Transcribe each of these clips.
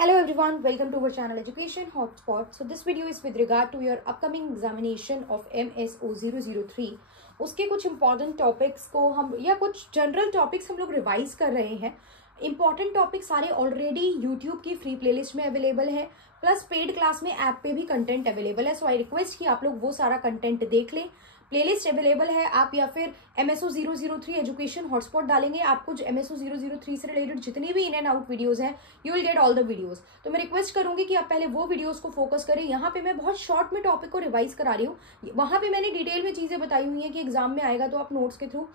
Hello everyone, welcome to our channel Education Hotspot. So this video is with regard to your upcoming examination of MSO 003. उसके कुछ important topics को हम या कुछ general topics हम लोग revise कर रहे हैं. Important topics सारे already YouTube की free playlist में available है, plus paid class में app पे भी content available है. So I request कि आप लोग वो सारा content देख लें. प्लेलिस्ट अवेलेबल है, आप या फिर MSO 003 एजुकेशन हॉटस्पॉट डालेंगे, आपको जो MSO 003 से रिलेटेड जितनी भी इन एंड आउट वीडियोस हैं, you will get all the videos. तो मैं रिक्वेस्ट करूंगी कि आप पहले वो वीडियोस को फोकस करें. यहाँ पे मैं बहुत शॉर्ट में टॉपिक को रिवाइज करा रही हूँ. वहां पे मैंने डिटेल में चीजें बताई हुई हैं कि एग्जाम में आएगा तो आप नोट्स के थ्रू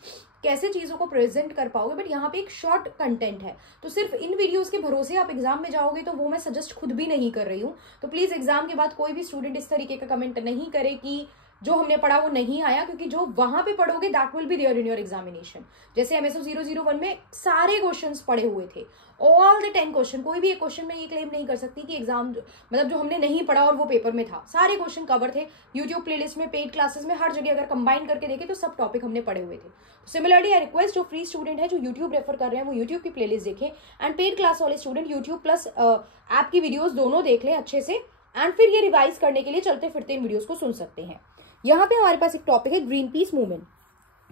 कैसे चीजों को प्रेजेंट कर पाओगे, बट यहाँ पे एक शॉर्ट कंटेंट है, तो सिर्फ इन वीडियोस के भरोसे आप एग्जाम में जाओगे तो वो मैं सजेस्ट खुद भी नहीं कर रही हूँ. तो प्लीज एग्जाम के बाद कोई भी स्टूडेंट इस तरीके का कमेंट नहीं करे कि जो हमने पढ़ा वो नहीं आया, क्योंकि जो वहां पे पढ़ोगे that will be there in your examination. जैसे MSO 001 में सारे क्वेश्चंस पढ़े हुए थे, ऑल द 10 क्वेश्चन. कोई भी एक क्वेश्चन में ये क्लेम नहीं कर सकती कि एग्जाम मतलब जो हमने नहीं पढ़ा और वो पेपर में था. सारे क्वेश्चन कवर थे यूट्यूब प्लेलिस्ट में, पेड क्लासेस में, हर जगह अगर कंबाइन करके देखे तो सब टॉपिक हमने पढ़े हुए थे. सिमिलरली आई रिक्वेस्ट जो फ्री स्टूडेंट है जो यूट्यूब रेफर कर रहे हैं वो यूट्यूब की प्लेलिस्ट देखें, एंड पेड क्लास वाले स्टूडेंट यूट्यूब प्लस ऐप की वीडियोज दोनों देख लें अच्छे से, एंड फिर ये रिवाइज करने के लिए चलते फिरते इन वीडियोज को सुन सकते हैं. यहाँ पे हमारे पास एक टॉपिक है green peas movement.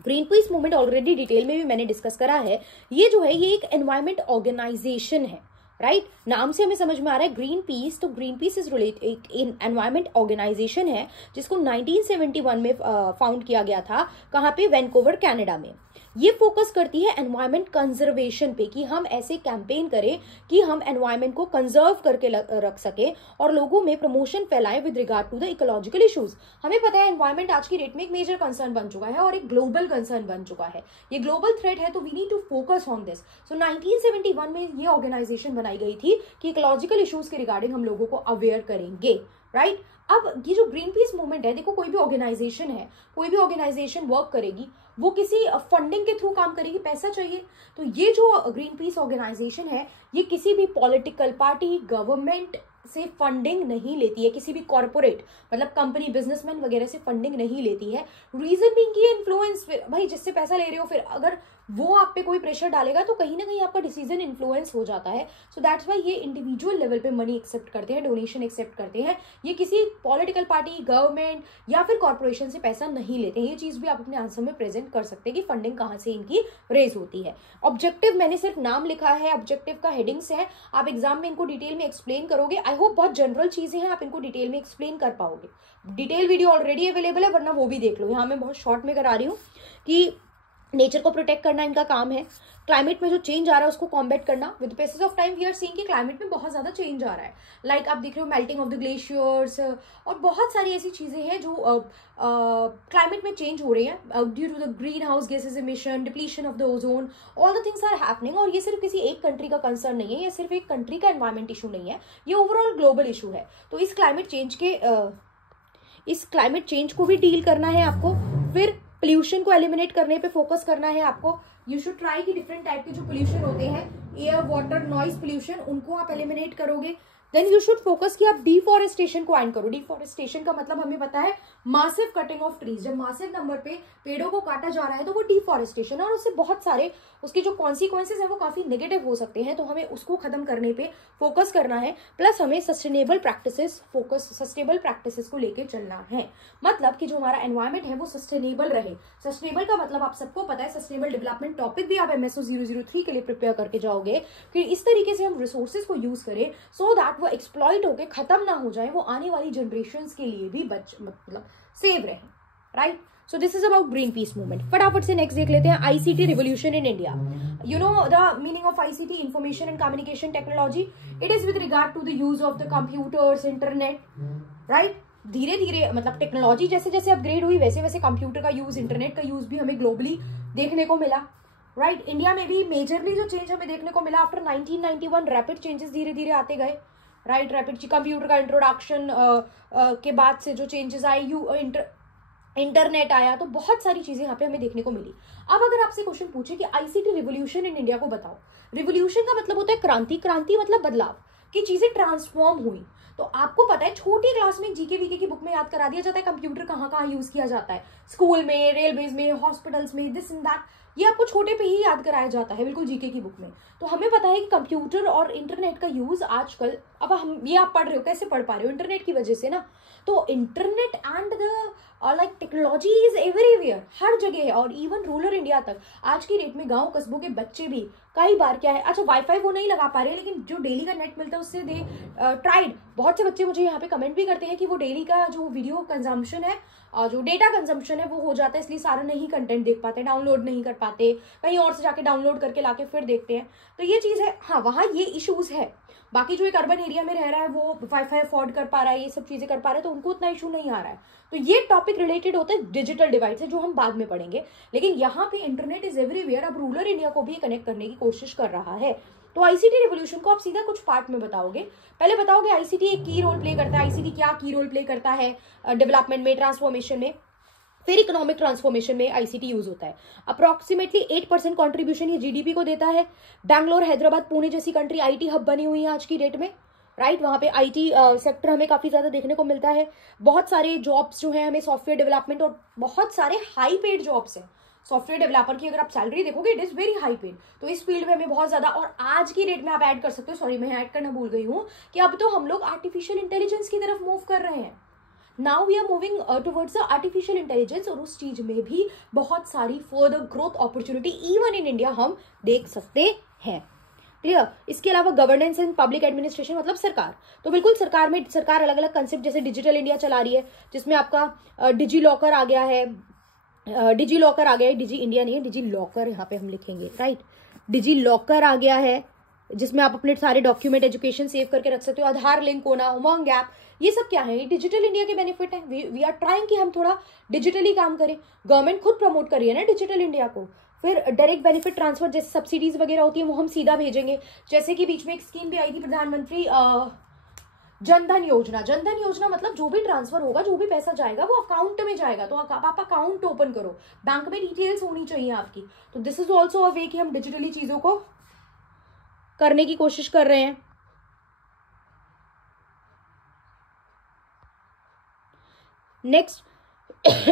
Green peas movement already detail में भी मैंने डिस्कस करा है. ये जो है ये एक एनवायरमेंट ऑर्गेनाइजेशन है, राइट. नाम से हमें समझ में आ रहा है ग्रीन पीस. तो ग्रीन पीस इज रिलेटेड एक एनवायरमेंट ऑर्गेनाइजेशन है जिसको 1971 में फाउंड किया गया था. कहाँ पे? वैंकूवर कनाडा में. ये फोकस करती है एनवायरमेंट कंजर्वेशन पे, कि हम ऐसे कैंपेन करें कि हम एनवायरमेंट को कंजर्व करके रख सके और लोगों में प्रमोशन फैलाएं with regard to the ecological issues. हमें पता है एनवायरमेंट आज की डेट में एक मेजर कंसर्न बन चुका है और एक ग्लोबल कंसर्न बन चुका है. ये ग्लोबल थ्रेट है, तो we need to focus on this. So 1971 में ये ऑर्गेनाइजेशन बनाई गई थी कि इकोलॉजिकल इश्यूज के रिगार्डिंग हम लोगों को अवेयर करेंगे, राइट. अब ये जो ग्रीन पीस मूवमेंट है, देखो कोई भी ऑर्गेनाइजेशन है, कोई भी ऑर्गेनाइजेशन वर्क करेगी, वो किसी फंडिंग के थ्रू काम करेगी, पैसा चाहिए. तो ये जो ग्रीन पीस ऑर्गेनाइजेशन है ये किसी भी पॉलिटिकल पार्टी, गवर्नमेंट से फंडिंग नहीं लेती है, किसी भी कॉर्पोरेट मतलब कंपनी, बिजनेसमैन वगैरह से फंडिंग नहीं लेती है. रीजन बीइंग कि इन्फ्लुएंस, भाई जिससे पैसा ले रहे हो, फिर अगर वो आप पे कोई प्रेशर डालेगा तो कहीं ना कहीं आपका डिसीजन इन्फ्लुएंस हो जाता है. सो दैट्स वाई ये इंडिविजुअल लेवल पे मनी एक्सेप्ट करते हैं, डोनेशन एक्सेप्ट करते हैं. ये किसी पॉलिटिकल पार्टी, गवर्नमेंट या फिर कॉर्पोरेशन से पैसा नहीं लेते हैं. ये चीज भी आप अपने आंसर में प्रेजेंट कर सकते हैं कि फंडिंग कहाँ से इनकी रेज होती है. ऑब्जेक्टिव मैंने सिर्फ नाम लिखा है, ऑब्जेक्टिव का हेडिंग्स है, आप एग्जाम में इनको डिटेल में एक्सप्लेन करोगे. आई होप बहुत जनरल चीजें हैं, आप इनको डिटेल में एक्सप्लेन कर पाओगे. डिटेल वीडियो ऑलरेडी अवेलेबल है, वरना वो भी देख लो. यहाँ मैं बहुत शॉर्ट में करा रही हूँ कि नेचर को प्रोटेक्ट करना इनका काम है. क्लाइमेट में जो चेंज आ रहा है उसको कॉम्बैट करना. With passage of time we are seeing कि क्लाइमेट में बहुत ज्यादा चेंज आ रहा है. लाइक आप देख रहे हो मेल्टिंग ऑफ द ग्लेशियर्स और बहुत सारी ऐसी चीजें हैं जो क्लाइमेट में चेंज हो रही है due to the green house gases emission, depletion of the ozone. All the things are happening. और ये सिर्फ किसी एक कंट्री का कंसर्न नहीं है, ये सिर्फ एक कंट्री का एनवायरमेंट इशू नहीं है, ये ओवरऑल ग्लोबल इशू है. तो इस क्लाइमेट चेंज को भी डील करना है आपको. फिर पोल्यूशन को एलिमिनेट करने पे फोकस करना है आपको. यू शुड ट्राई कि डिफरेंट टाइप के जो पोल्यूशन होते हैं, एयर, वाटर, नॉइज पोल्यूशन, उनको आप एलिमिनेट करोगे. देन यू शुड फोकस कि आप डिफॉरेस्टेशन को एंड करो. डिफॉरेस्टेशन का मतलब हमें पता है मासिव कटिंग ऑफ ट्रीज. जब मासिव नंबर पे पेड़ों को काटा जा रहा है तो वो डिफॉरेस्टेशन, और उससे बहुत सारे उसके जो कॉन्सिक्वेंसेज है वो काफी नेगेटिव हो सकते हैं. तो हमें उसको खत्म करने पे फोकस करना है. प्लस हमें सस्टेनेबल प्रैक्टिसेस को लेके चलना है. मतलब कि जो हमारा एनवायरमेंट है वो सस्टेनेबल रहे. सस्टेनेबल का मतलब आप सबको पता है, सस्टेनेबल डेवलपमेंट टॉपिक भी आप MSO 003 के लिए प्रिपेयर करके जाओगे कि इस तरीके से हम रिसोर्सेज को यूज करें सो दैट वो एक्सप्लॉइट होके खत्म ना हो जाए, वो आने वाली जनरेशंस के लिए भी मतलब सेव रहे, right. So this is about Greenpeace movement. फटाफट से नेक्स्ट देख लेते हैं. ICT revolution in India. You know the meaning of ICT, information and communication technology. It is with regard to the use of the computers, internet, right. धीरे धीरे मतलब technology जैसे जैसे अपग्रेड हुई वैसे वैसे कंप्यूटर का यूज, इंटरनेट का यूज भी हमें ग्लोबली देखने को मिला, राइट. इंडिया में भी मेजरली जो चेंज हमें देखने को मिला आफ्टर 1991, रैपिड चेंजेस धीरे धीरे आते गए, राइट. रैपिड कंप्यूटर का इंट्रोडक्शन के बाद से जो चेंजेस आए, इंटरनेट आया, तो बहुत सारी चीजें यहाँ पे हमें देखने को मिली. अब अगर आपसे क्वेश्चन पूछे कि ICT रिवोल्यूशन इन इंडिया को बताओ. रिवोल्यूशन का मतलब होता है क्रांति. क्रांति मतलब बदलाव, कि चीजें ट्रांसफॉर्म हुई. तो आपको पता है छोटी क्लास में जीके वीके की बुक में याद करा दिया जाता है कंप्यूटर कहाँ कहाँ यूज किया जाता है. स्कूल में, रेलवेज में, हॉस्पिटल्स में, दिस एंड दैट. ये आपको छोटे पे ही याद कराया जाता है, बिल्कुल जीके की बुक में। तो हमें पता है कि कंप्यूटर और इंटरनेट का यूज आजकल, अब हम ये आप पढ़ रहे हो, कैसे पढ़ पा रहे हो? इंटरनेट की वजह से ना। तो internet and the like technology is everywhere, हर जगह है, और इवन रूरल इंडिया तक। आज की डेट में गांव कस्बों के बच्चे भी कई बार क्या है, अच्छा वाईफाई वो नहीं लगा पा रहे, लेकिन जो डेली का नेट मिलता है उससे दे ट्राइड। बहुत से बच्चे मुझे यहाँ पे कमेंट भी करते हैं कि वो डेली का जो वीडियो कंजम्पशन है और जो डेटा कंजम्पशन है वो हो जाता है, इसलिए सारा नहीं कंटेंट देख पाते, डाउनलोड नहीं कर पाते, कहीं और से जाके डाउनलोड करके लाके फिर देखते हैं। तो ये चीज़ है, हाँ वहाँ ये इशूज़ है। बाकी जो एक अर्बन एरिया में रह रहा है वो वाईफाई अफोर्ड कर पा रहा है, ये सब चीज़ें कर पा रहा है, तो उनको उतना इशू नहीं आ रहा है। तो ये टॉपिक रिलेटेड होता है डिजिटल डिवाइड से, जो हम बाद में पढ़ेंगे। लेकिन यहाँ पे इंटरनेट इज एवरीवेयर, अब रूरल इंडिया को भी कनेक्ट करने की कोशिश कर रहा है। तो आईसीटी रिवोल्यूशन को आप सीधा कुछ पार्ट में बताओगे। पहले बताओगे आईसीटी एक की रोल प्ले करता है, आईसीटी क्या की रोल प्ले करता है डेवलपमेंट में, ट्रांसफॉर्मेशन में, फिर इकोनॉमिक ट्रांसफॉर्मेशन में आईसीटी यूज होता है। अप्रोक्सीमेटली 8% कॉन्ट्रीब्यूशन ये जीडीपी को देता है। बैंगलोर, हैदराबाद, पुणे जैसी कंट्री आईटी हब बनी हुई है आज की डेट में, राइट। वहाँ पे आईटी सेक्टर हमें काफ़ी ज़्यादा देखने को मिलता है। बहुत सारे जॉब्स जो हैं हमें सॉफ्टवेयर डेवलपमेंट, और बहुत सारे हाई पेड जॉब्स हैं। सॉफ्टवेयर डेवलपर की अगर आप सैलरी देखोगे it is very high paid. तो इस फील्ड में हमें बहुत ज़्यादा, और आज की डेट में आप ऐड कर सकते हो, सॉरी मैं ऐड करना भूल गई हूँ, कि अब तो हम लोग आर्टिफिशियल इंटेलिजेंस की तरफ मूव कर रहे हैं। Now we are moving towards the artificial intelligence, और उस चीज में भी बहुत सारी further growth opportunity even in India हम देख सकते हैं। क्लियर। इसके अलावा गवर्नेंस एंड पब्लिक एडमिनिस्ट्रेशन मतलब सरकार, तो बिल्कुल सरकार में सरकार अलग अलग कंसेप्ट, जैसे डिजिटल इंडिया चला रही है, जिसमें आपका डिजी लॉकर आ गया है, डिजी लॉकर आ गया है, डिजी इंडिया नहीं है, डिजी लॉकर यहाँ पे हम लिखेंगे, राइट। डिजी लॉकर आ गया है, जिसमें आप अपने सारे डॉक्यूमेंट एजुकेशन सेव करके रख सकते हो, आधार लिंक होना, उमंग ऐप, ये सब क्या है, ये डिजिटल इंडिया के बेनिफिट है। वी आर ट्राइंग कि हम थोड़ा डिजिटली काम करें। गवर्नमेंट खुद प्रमोट कर रही है ना डिजिटल इंडिया को। फिर डायरेक्ट बेनिफिट ट्रांसफर, जैसे सब्सिडीज वगैरह होती है वो हम सीधा भेजेंगे। जैसे कि बीच में एक स्कीम भी आई थी, प्रधानमंत्री जनधन योजना। जनधन योजना मतलब जो भी ट्रांसफर होगा, जो भी पैसा जाएगा वो अकाउंट में जाएगा। तो आप अकाउंट ओपन करो, बैंक में डिटेल्स होनी चाहिए आपकी। तो दिस इज ऑल्सो अ वे कि हम डिजिटली चीजों को करने की कोशिश कर रहे हैं।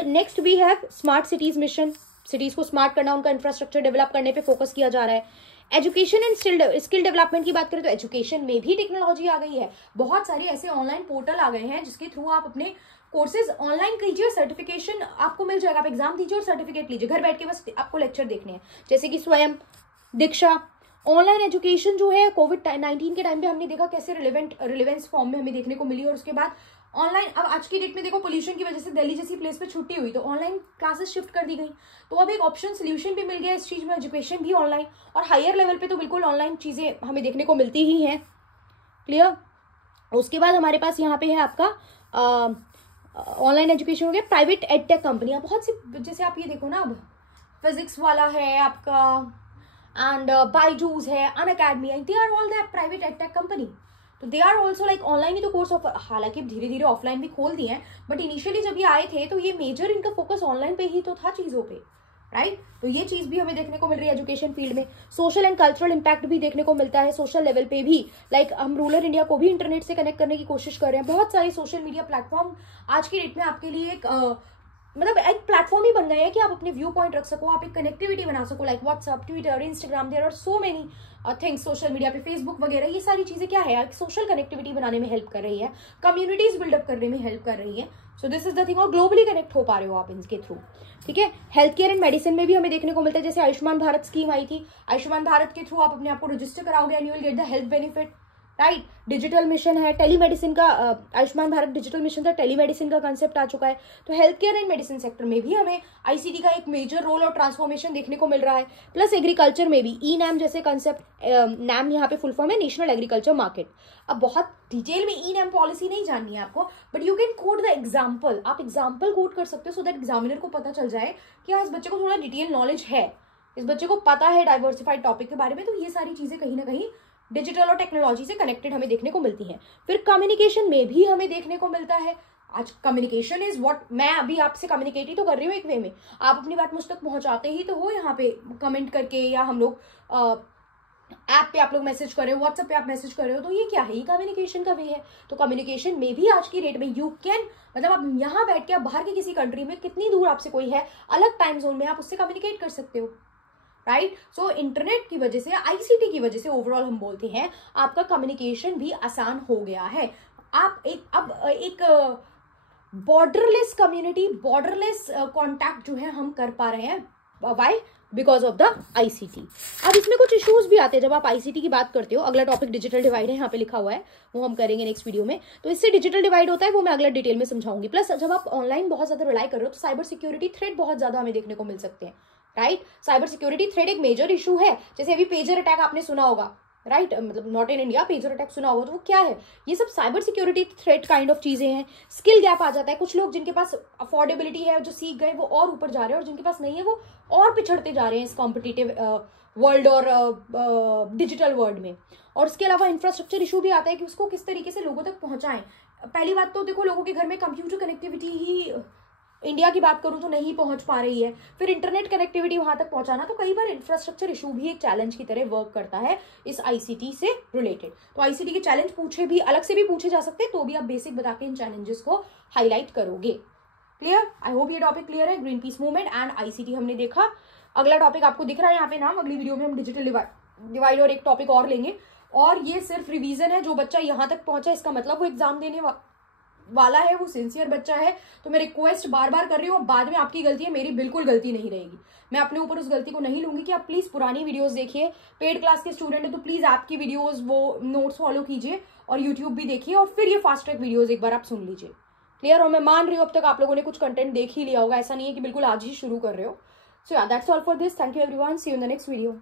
Next we have smart cities mission. Cities को स्मार्ट करना, उनका इंफ्रास्ट्रक्चर डेवलप करने पे फोकस किया जा रहा है। एजुकेशन एंड स्किल डेवलपमेंट की बात करें तो एजुकेशन में भी टेक्नोलॉजी आ गई है। बहुत सारे ऐसे ऑनलाइन पोर्टल आ गए हैं जिसके थ्रू आप अपने कोर्सेज ऑनलाइन कीजिए, सर्टिफिकेशन आपको मिल जाएगा। आप एग्जाम दीजिए और सर्टिफिकेट लीजिए, घर बैठ के बस आपको लेक्चर देखने हैं, जैसे कि स्वयं, दीक्षा। ऑनलाइन एजुकेशन जो है कोविड-19 के टाइम पे हमने देखा कैसे रिलेवेंस फॉर्म में हमें देखने को मिली, और उसके बाद ऑनलाइन, अब आज की डेट में देखो पोल्यूशन की वजह से दिल्ली जैसी प्लेस पे छुट्टी हुई तो ऑनलाइन क्लासेस शिफ्ट कर दी गई। तो अब एक ऑप्शन सोल्यूशन भी मिल गया इस चीज में, एजुकेशन भी ऑनलाइन, और हायर लेवल पे तो बिल्कुल ऑनलाइन चीजें हमें देखने को मिलती ही हैं। क्लियर। उसके बाद हमारे पास यहाँ पे है आपका ऑनलाइन एजुकेशन हो गया। प्राइवेट एडटेक कंपनियां बहुत सी, जैसे आप ये देखो ना, अब फिजिक्स वाला है आपका, एंड बायजूस है, अनअकैडमी है, they are all the private edtech company. तो they are also like online ही तो कोर्स ऑफर, हालांकि धीरे धीरे ऑफलाइन भी खोल दिए हैं, बट इनिशियली जब ये आए थे तो ये मेजर इनका फोकस ऑनलाइन पे ही तो था चीजों पे, राइट। तो ये चीज भी हमें देखने को मिल रही है एजुकेशन फील्ड में। सोशल एंड कल्चरल इम्पैक्ट भी देखने को मिलता है सोशल लेवल पे भी, लाइक हम रूरल इंडिया को भी इंटरनेट से कनेक्ट करने की कोशिश कर रहे हैं। बहुत सारे सोशल मीडिया प्लेटफॉर्म आज की डेट में आपके लिए एक मतलब एक प्लेटफॉर्म ही बन गया है कि आप अपने व्यू पॉइंट रख सको, आप एक कनेक्टिविटी बना सको, like WhatsApp, Twitter, Instagram, there are so many things social media पे, फेसबुक वगैरह, ये सारी चीजें क्या है यार, सोशल कनेक्टिविटी बनाने में हेल्प कर रही है, कम्युनिटीज बिल्डअप करने में हेल्प कर रही है। सो दिस इज द थिंग, और ग्लोबली कनेक्ट हो पा रहे हो आप इनके थ्रू, ठीक है। हेल्थ केयर एंड मेडिसिन में भी हमें देखने को मिलता है, जैसे आयुष्मान भारत स्कीम आई थी, आयुष्मान भारत के थ्रू आप अपने आप को रजिस्टर कराओगे and you will get the health benefit, right. Digital mission है, टेलीमेडिसिन का आयुष्मान भारत डिजिटल मिशन था, टेलीमेडिसिन का कंसेप्ट आ चुका है। तो health care and medicine sector में भी हमें आईसीटी का एक मेजर रोल और ट्रांसफॉर्मेशन देखने को मिल रहा है। प्लस एग्रीकल्चर में भी ई नैम जैसे कंसेप्ट, नैम यहाँ पे फुल फॉर्म है नेशनल एग्रीकल्चर मार्केट। अब बहुत डिटेल में ई नैम पॉलिसी नहीं जाननी है आपको, but you can code the example, आप एग्जाम्पल कोड कर सकते हो सो दैट एग्जामिनर को पता चल जाए कि हाँ इस बच्चे को थोड़ा डिटेल नॉलेज है, इस बच्चे को पता है डाइवर्सिफाइड टॉपिक के बारे में। तो ये सारी चीजें कहीं ना कहीं डिजिटल और टेक्नोलॉजी से कनेक्टेड हमें देखने को मिलती हैं। फिर कम्युनिकेशन में भी हमें देखने को मिलता है, आज कम्युनिकेशन इज व्हाट, मैं अभी आपसे कम्युनिकेट ही तो कर रही हूँ एक वे में, आप अपनी बात मुझ तक पहुंचाते ही तो हो, यहाँ पे कमेंट करके, या हम लोग ऐप पे आप लोग मैसेज कर रहे हो, व्हाट्सएप पे आप मैसेज कर रहे हो, तो ये क्या है, ये कम्युनिकेशन का वे है। तो कम्युनिकेशन में भी आज की डेट में यू कैन, मतलब आप यहाँ बैठ के, आप बाहर की किसी कंट्री में, कितनी दूर आपसे कोई है, अलग टाइम जोन में, आप उससे कम्युनिकेट कर सकते हो, राइट। सो इंटरनेट की वजह से, आईसीटी की वजह से ओवरऑल हम बोलते हैं आपका कम्युनिकेशन भी आसान हो गया है। आप एक बॉर्डरलेस कम्युनिटी, बॉर्डरलेस कॉन्टैक्ट जो है हम कर पा रहे हैं। Why? Because of the ICT. अब इसमें कुछ इश्यूज भी आते हैं जब आप आईसीटी की बात करते हो। अगला टॉपिक डिजिटल डिवाइड है, यहाँ पे लिखा हुआ है, वो हम करेंगे नेक्स्ट वीडियो में। तो इससे डिजिटल डिवाइड होता है वो मैं अगला डिटेल में समझाऊंगी। प्लस जब आप ऑनलाइन बहुत ज्यादा रिलाई कर रहे हो तो साइबर सिक्योरिटी थ्रेट बहुत ज्यादा हमें देखने को मिल सकते हैं, राइट। साइबर सिक्योरिटी थ्रेट एक मेजर इशू है। जैसे अभी पेजर अटैक आपने सुना होगा, राइट, मतलब not in India, pager attack सुना होगा, तो वो क्या है? ये सब cyber security threat kind of चीजें हैं। स्किल गैप आ जाता है, कुछ लोग जिनके पास अफोर्डेबिलिटी है, जो सीख गए, वो और ऊपर जा रहे हैं, और जिनके पास नहीं है वो और पिछड़ते जा रहे हैं इस कॉम्पिटिटिव वर्ल्ड और डिजिटल वर्ल्ड में। और इसके अलावा इंफ्रास्ट्रक्चर इशू भी आता है कि उसको किस तरीके से लोगों तक पहुंचाएं। पहली बात तो देखो, लोगों के घर में कंप्यूटर कनेक्टिविटी ही, इंडिया की बात करूं तो नहीं पहुंच पा रही है। फिर इंटरनेट कनेक्टिविटी वहां तक पहुंचाना, तो कई बार इंफ्रास्ट्रक्चर इशू भी एक चैलेंज की तरह वर्क करता है इस आईसीटी से रिलेटेड। तो आईसीटी के चैलेंज पूछे भी, अलग से भी पूछे जा सकते हैं, तो भी आप बेसिक बता के इन चैलेंजेस को हाईलाइट करोगे। क्लियर? आई होप ये टॉपिक क्लियर है। Green peas movement and ICT हमने देखा। अगला टॉपिक आपको दिख रहा है यहाँ पे नाम, अगली वीडियो में हम डिजिटल डिवाइड और एक टॉपिक और लेंगे। और ये सिर्फ रिवीजन है। जो बच्चा यहाँ तक पहुंचा इसका मतलब वो एग्जाम देने वाला है, वो सिंसियर बच्चा है। तो मैं रिक्वेस्ट बार बार कर रही हूँ, बाद में आपकी गलती है, मेरी बिल्कुल गलती नहीं रहेगी। मैं अपने ऊपर उस गलती को नहीं लूंगी कि आप प्लीज पुरानी वीडियोस देखिए। पेड क्लास के स्टूडेंट है तो प्लीज आपकी वीडियोस वो नोट्स फॉलो कीजिए, और यूट्यूब भी देखिए, और फिर ये फास्ट ट्रैक वीडियोस एक बार आप सुन लीजिए। क्लियर? और मैं मान रही हूँ अब तक आप लोगों ने कुछ कंटेंट देख ही लिया होगा, ऐसा नहीं है कि बिल्कुल आज ही शुरू कर रहे हो। सो या that's all for this. Thank you everyone, see you in the next video.